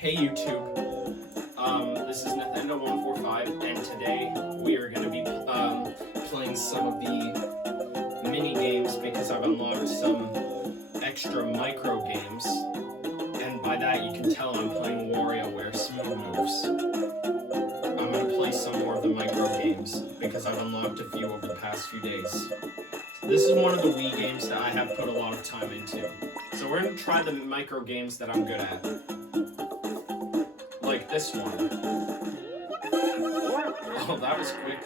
Hey YouTube, this is Nathendo145, and today we are going to be playing some of the mini games because I've unlocked some extra micro games, and by that you can tell I'm playing WarioWare Smooth Moves. I'm going to play some more of the micro games because I've unlocked a few over the past few days. This is one of the Wii games that I have put a lot of time into, so we're going to try the micro games that I'm good at. Like this one. Oh, that was quick.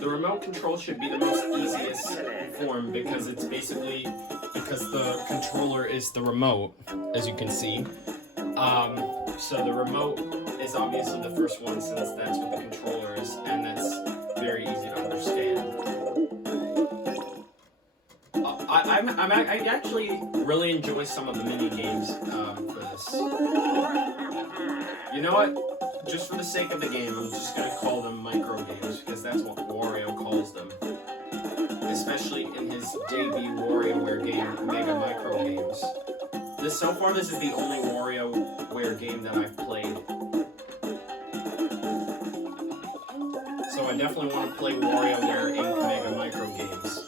The remote control should be the most easiest form because it's basically the controller is the remote, as you can see. So the remote is obviously the first one since that's what the controller is, and that's very easy to understand. I actually really enjoy some of the mini games for this. You know what? Just for the sake of the game, I'm just gonna call them micro games because that's what Wario calls them. Especially in his debut WarioWare game, Mega Micro Games. So far, this is the only WarioWare game that I've played. So I definitely want to play WarioWare Inc. Mega Micro Games.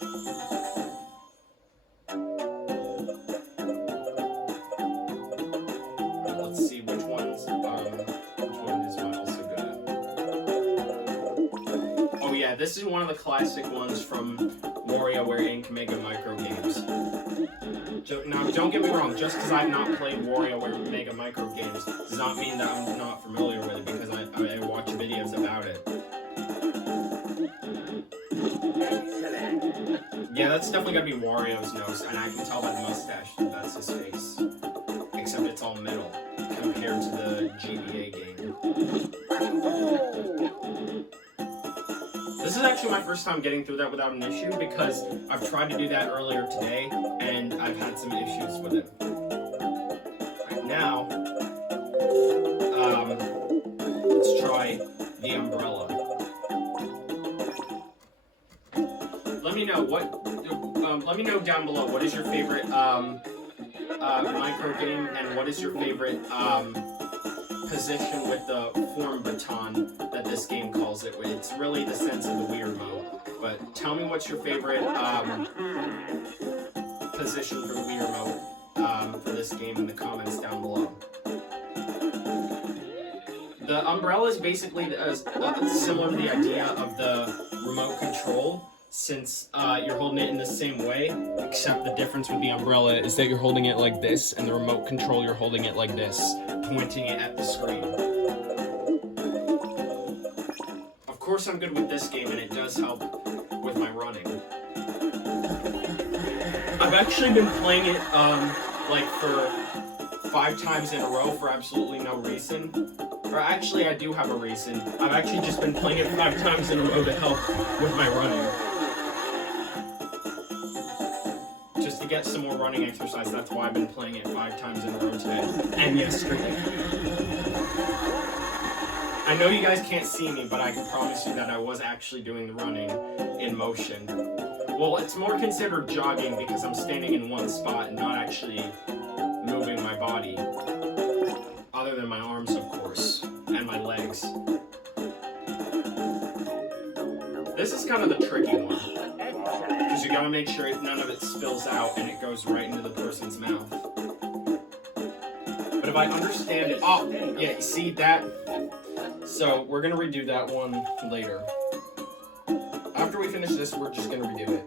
Let's see which one is one also good at. Oh yeah, this is one of the classic ones from WarioWare Inc. Mega Micro Games. Now, don't get me wrong, just because I've not played WarioWare Mega Micro Games does not mean that I'm not familiar with it, because I watch videos about it. Yeah, that's definitely gotta be Wario's nose, and I can tell by the mustache that that's his face. Except it's all metal, compared to the GBA game. This is actually my first time getting through that without an issue, because I've tried to do that earlier today, and I've had some issues with it. Right now, let's try the umbrella. Let me know let me know down below what is your favorite micro game, and what is your favorite position with the form baton that this game calls it. It's really the sense of the Wii remote. But tell me what's your favorite position for the Wii remote for this game in the comments down below. The umbrella is basically similar to the idea of the remote control, since you're holding it in the same way, except the difference with the umbrella is that you're holding it like this, and the remote control you're holding it like this, pointing it at the screen. Of course I'm good with this game, and it does help with my running. I've actually been playing it like for 5 times in a row for absolutely no reason. Or actually, I do have a reason. I've actually just been playing it 5 times in a row to help with my running. Just to get some more running exercise, that's why I've been playing it 5 times in a row today. And yesterday. I know you guys can't see me, but I can promise you that I was actually doing the running in motion. Well, it's more considered jogging because I'm standing in one spot and not actually moving my body. Other than my arms, of course, and my legs. This is kind of the tricky one, because you gotta make sure none of it spills out and it goes right into the person's mouth. But if I understand it, oh, yeah, you see that? So we're gonna redo that one later. After we finish this, we're just gonna redo it.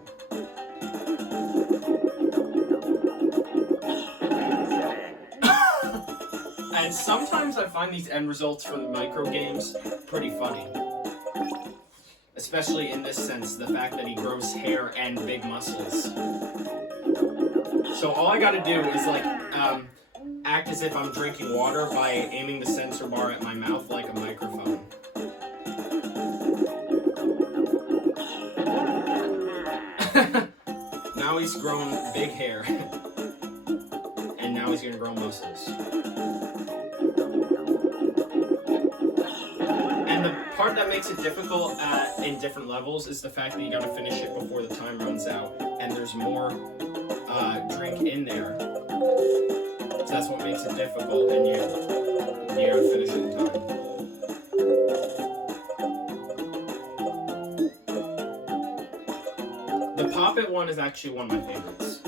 And sometimes I find these end results for the micro games pretty funny. Especially in this sense, the fact that he grows hair and big muscles. So all I gotta do is like act as if I'm drinking water by aiming the sensor bar at my mouth like a microphone. Now he's grown big hair. And now he's gonna grow muscles. And the part that makes it difficult in different levels is the fact that you gotta finish it before the time runs out, and there's more drink in there. So that's what makes it difficult, and you gotta finish it in time. The Poppet one is actually one of my favorites.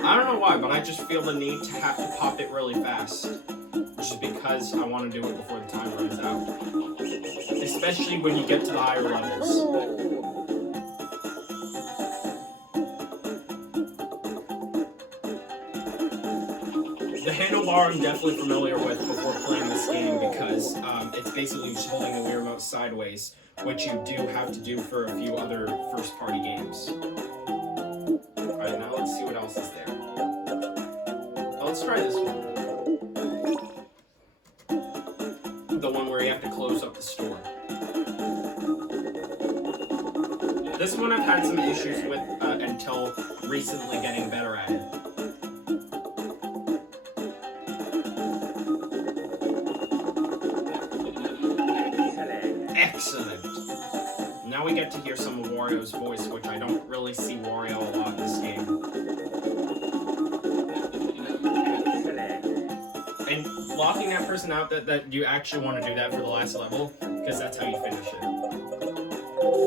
I don't know why, but I just feel the need to have to pop it really fast. Just because I want to do it before the time runs out. Especially when you get to the higher levels. The handlebar I'm definitely familiar with before playing this game because it's basically just holding the Wii Remote sideways, which you do have to do for a few other first-party games. Alright, now let's see what else is there. Let's try this one. The one where you have to close up the store. This one I've had some issues with until recently getting better at it. Excellent! Now we get to hear some of Wario's voice, which I don't really see Wario a lot in this game. And locking that person out, that you actually want to do that for the last level, because that's how you finish it.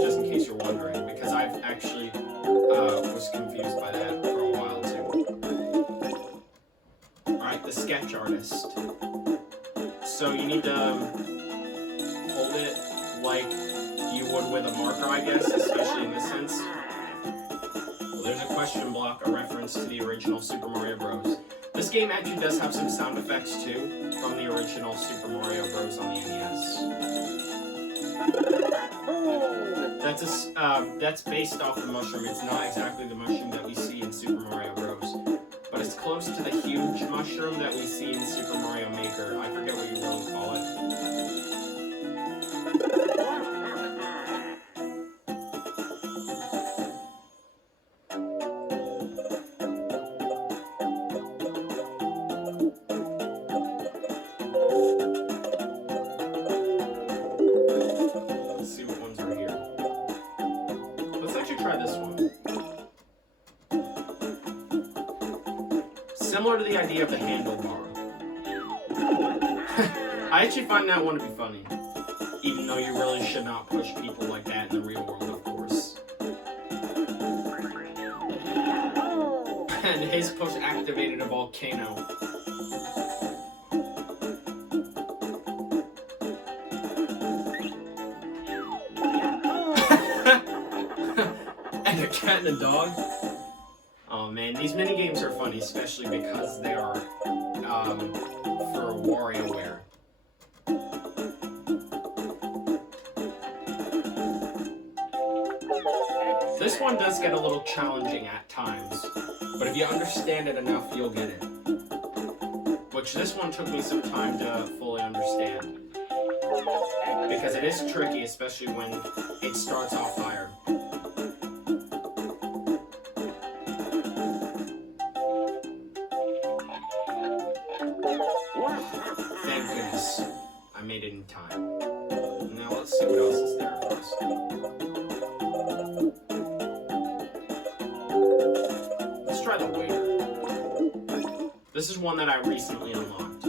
Just in case you're wondering, because I've actually was confused by that for a while too. Alright, the sketch artist. So you need to hold it like you would with a marker, I guess, especially in this sense. Well, there's a question block, a reference to the original Super Mario Bros. This game actually does have some sound effects too, from the original Super Mario Bros. On the NES. That's based off the mushroom. It's not exactly the mushroom that we see in Super Mario Bros. But it's close to the huge mushroom that we see in Super Mario Maker. I forget what you really call it. Similar to the idea of the handlebar. I actually find that one to be funny. Even though you really should not push people like that in the real world, of course. And his push activated a volcano. And a cat and a dog? Oh man, these minigames are funny, especially because they are for WarioWare. This one does get a little challenging at times, but if you understand it enough, you'll get it. Which this one took me some time to fully understand. Because it is tricky, especially when it starts off higher. Thank goodness I made it in time. Now let's see what else is there for us. Let's try the waiter. This is one that I recently unlocked.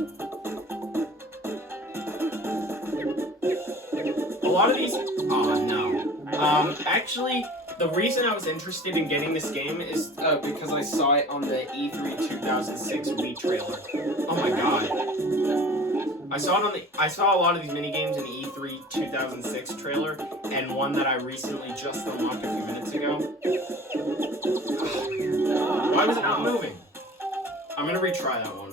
A lot of these... Oh, no. Actually, the reason I was interested in getting this game is because I saw it on the E3 2006 Wii trailer. Oh my god. I saw a lot of these minigames in the E3 2006 trailer, and one that I recently just unlocked a few minutes ago. Why was it not moving? I'm gonna retry that one.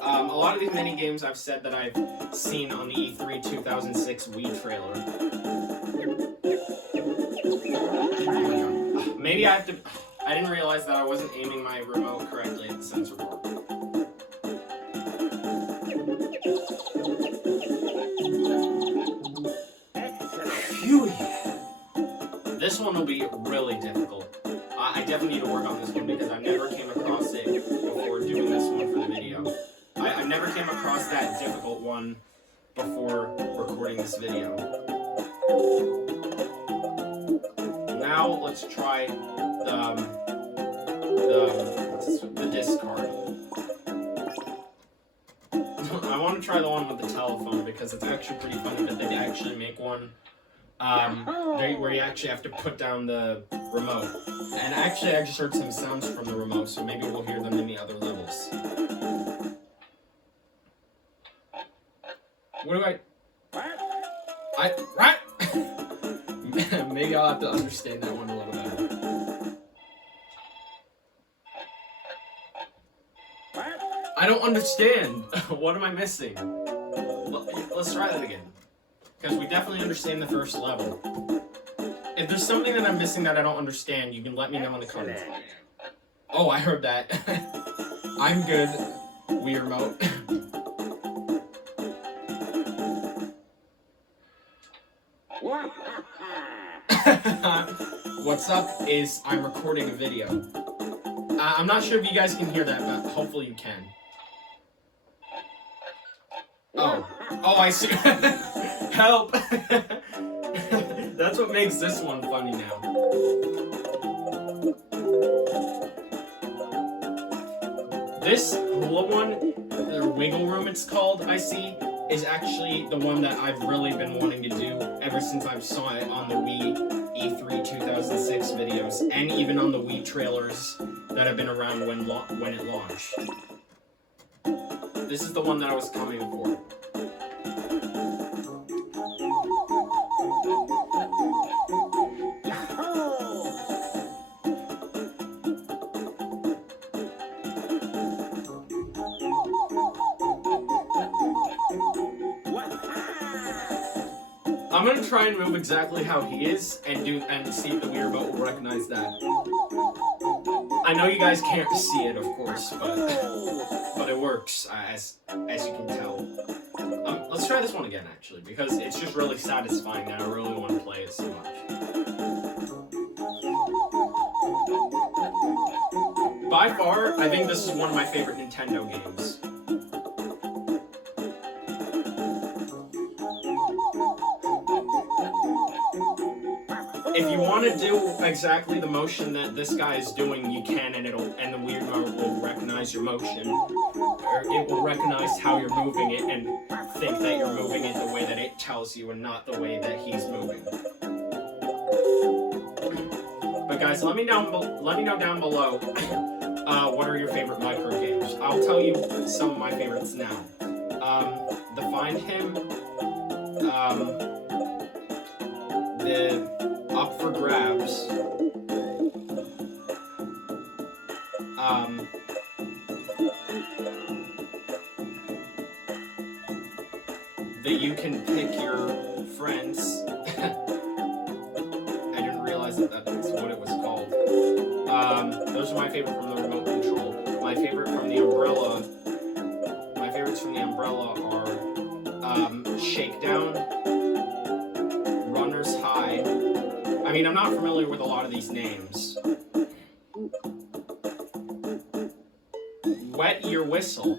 A lot of these minigames I've said that I've seen on the E3 2006 Wii trailer. Maybe I have to... I didn't realize that I wasn't aiming my remote correctly at the sensor board. Phew. This one will be really difficult. I definitely need to work on this one because I never came across it before doing this one for the video. I never came across that difficult one before recording this video. Now let's try the discard. I want to try the one with the telephone because it's actually pretty funny that they actually make one where you actually have to put down the remote. And actually I just heard some sounds from the remote, so maybe we'll hear them in the other levels. What do right? Maybe I'll have to understand that one a little better. I don't understand. What am I missing? Let's try that again. Because we definitely understand the first level. If there's something that I'm missing that I don't understand, you can let me know in the comments. Oh, I heard that. I'm good, Wii Remote. What's up is I'm recording a video. I'm not sure if you guys can hear that, but hopefully you can. Oh, I see. Help! That's what makes this one funny now. This hula one, the wiggle room it's called, I see, is actually the one that I've really been wanting to do ever since I saw it on the Wii E3 2006 videos, and even on the Wii trailers that have been around when it launched. This is the one that I was coming for. I'm gonna try and move exactly how he is and see if the Wii Remote will recognize that. I know you guys can't see it, of course, but it works as you can tell. Let's try this one again, actually, because it's just really satisfying that I really want to play it so much. By far, I think this is one of my favorite Nintendo games. If you want to do exactly the motion that this guy is doing, you can, and the Wii Remote will recognize your motion, or it will recognize how you're moving it and think that you're moving it the way that it tells you and not the way that he's moving. But guys, let me know down below what are your favorite Microgames. I'll tell you some of my favorites now. The Find Him, the Up for Grabs, that you can pick your friends. I didn't realize that that's what it was called. Those are my favorite from the remote control. My favorites from the umbrella are Shakedown, Runner's High. I mean, I'm not familiar with a lot of these names. Wet Your Whistle.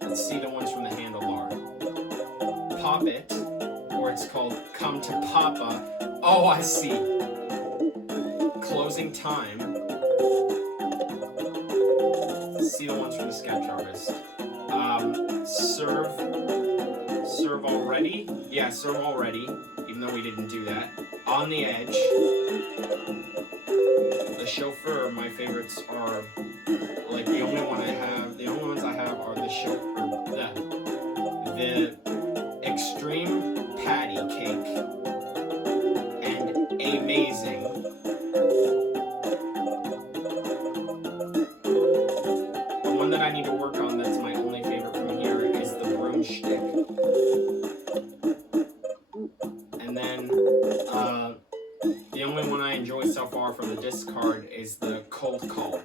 Let's see the ones from the Handlebar. Pop It, or it's called Come to Papa. Oh, I see. Closing Time. Let's see the ones from the Sketch Artist. Serve Already. Yeah, Serve Already, even though we didn't do that. On the Edge. The Chauffeur, my favorites are, like, the only ones I have are the Chauffeur, the Extreme Patty Cake, and Amazing. The one that I need to work on that's my only favorite from here is the Broomstick. And then, the only one I enjoy so far from the discard is the Cold Call,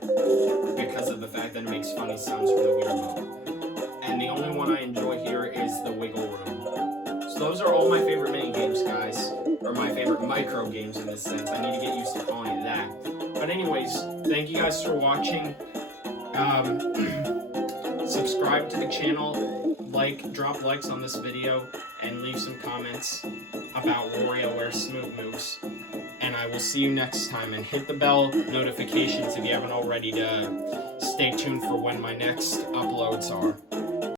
because of the fact that it makes funny sounds from the Wii Remote. and the only one I enjoy here is the Wiggle Room. So those are all my favorite mini games, guys, or my favorite micro games in this sense. I need to get used to calling it that. But anyways, thank you guys for watching. Subscribe to the channel, drop likes on this video, and leave some comments about WarioWare Smooth Moves. And I will see you next time, and hit the bell notifications if you haven't already to stay tuned for when my next uploads are.